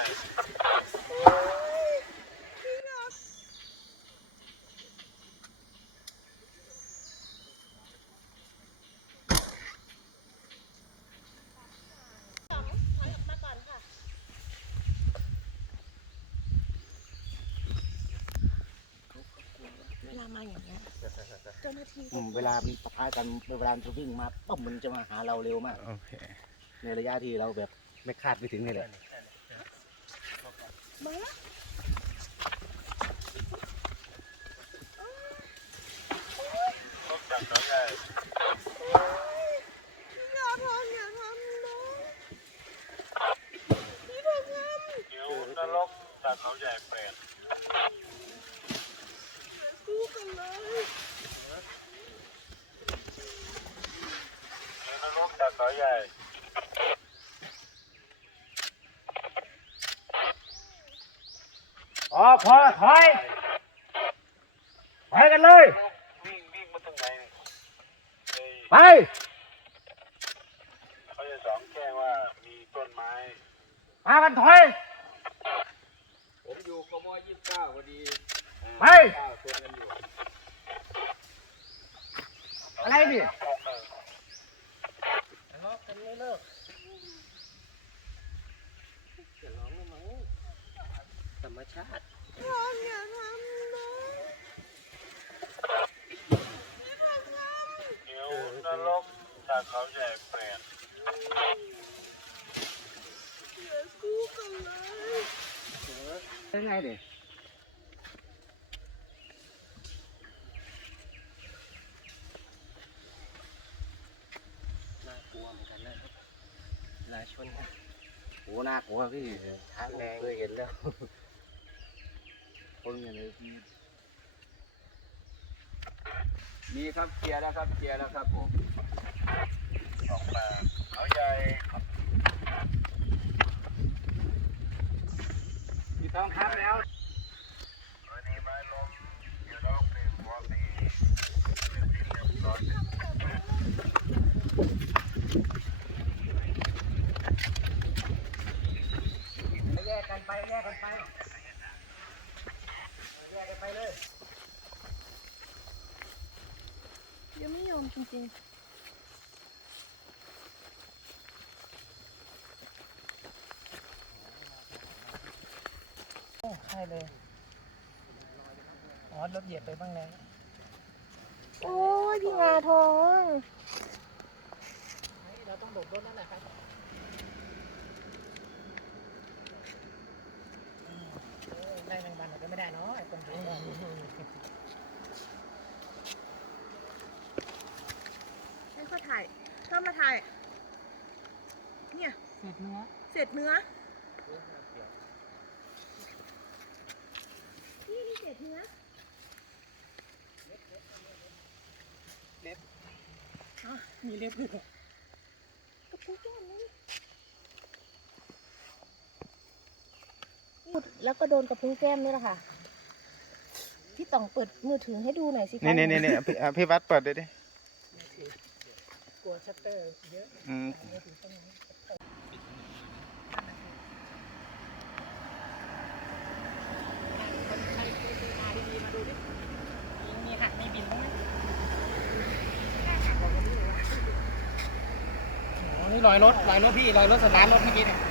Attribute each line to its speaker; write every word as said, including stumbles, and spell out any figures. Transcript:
Speaker 1: เวลามาอย่างนี้เจ้าหน้าที่
Speaker 2: เวลามันปะทะกันเวลาจะวิ่งมาปุ๊บมันจะมาหาเราเร็วมากโอเคในระยะที่เราแบบไม่คาดไม่ถึงนี่แหละ
Speaker 1: มา
Speaker 3: จับตัวใหญ่
Speaker 1: อย่าทำอย่าทำน้องพี่บอกทำ
Speaker 3: หิวนรกจากเขาใหญ่เปรต
Speaker 1: สู้กันเลย
Speaker 3: หิวนรกจากเขาใหญ่
Speaker 2: อ๋อพอถอยถอยกันเลย
Speaker 3: วิ่งวิ่งมาตรงไหน
Speaker 2: ไป
Speaker 3: เขาจะสองแจ้งว่ามีต้นไม้
Speaker 2: มากันถอย
Speaker 4: ผมอยู่กมยี่สิบเก้าพอดี
Speaker 2: ไปอะไรดิ
Speaker 4: ทะเลาะกันไม่เลิกจะร้องไม่มั้งธรรมชาติ
Speaker 1: น้องอย่าทำน้องพี่บอกทำ
Speaker 3: หิวนรกจากเขาใหญ่เปรต
Speaker 1: อย่าสู้กันเลย
Speaker 2: เป็นไงดิ
Speaker 4: น่ากลัวเหมือนกันนะครับลายชน
Speaker 2: โอ้น่ากลัวพี่ช้างแดงเคยเห็นแล้วคนอย่างนี้
Speaker 4: มีครับเคลียร์แล้วครับเคลียร์แล้วครับผม
Speaker 3: ออกมาเขาใหญ่
Speaker 2: พี่ต้องครับแล้ว
Speaker 3: วันนี้มาลมอยู่นอกเป็นหัวปีเป็นที่เรียบร้อย
Speaker 2: แยกกันไปแยกกันไปแยกกันไปเลย
Speaker 1: ยังไม่ยอมจริงๆ
Speaker 4: โอ้ใช่เลยอ๋อรถเหยียบไปบ้างแล้ว
Speaker 1: โอ้ยพี่งาทอง
Speaker 4: เราต้องโดดรถนั่นแหละครับได้แมงมันก็ไม่ได้เนาะไอ้คนถือ
Speaker 1: ให้เขาถ่ายเข้ามาถ่ายเนี่ย
Speaker 4: เศษเนื้อ
Speaker 1: เศษเนื้อนี่นี่เศษเนื้อ
Speaker 4: เล็บมีเล็บด้วย
Speaker 1: กระปุกแก้มนี่แล้วก็โดนกระพุ้งแก้มนี่แหละค่ะพี่ต้องเปิดมือถือให้ดูหน่อยสิคะ
Speaker 2: นี่นี่นี่พี่วัดเปิดด้วยดิ
Speaker 4: กลัวชัตเตอร์เยอะ
Speaker 2: อืม
Speaker 4: มีหักมีบินบ้างไหมอ๋อนี่ลอยรถลอยรถพี่ลอยรถสตาร์ทรถเมื่อกี้เนี่ย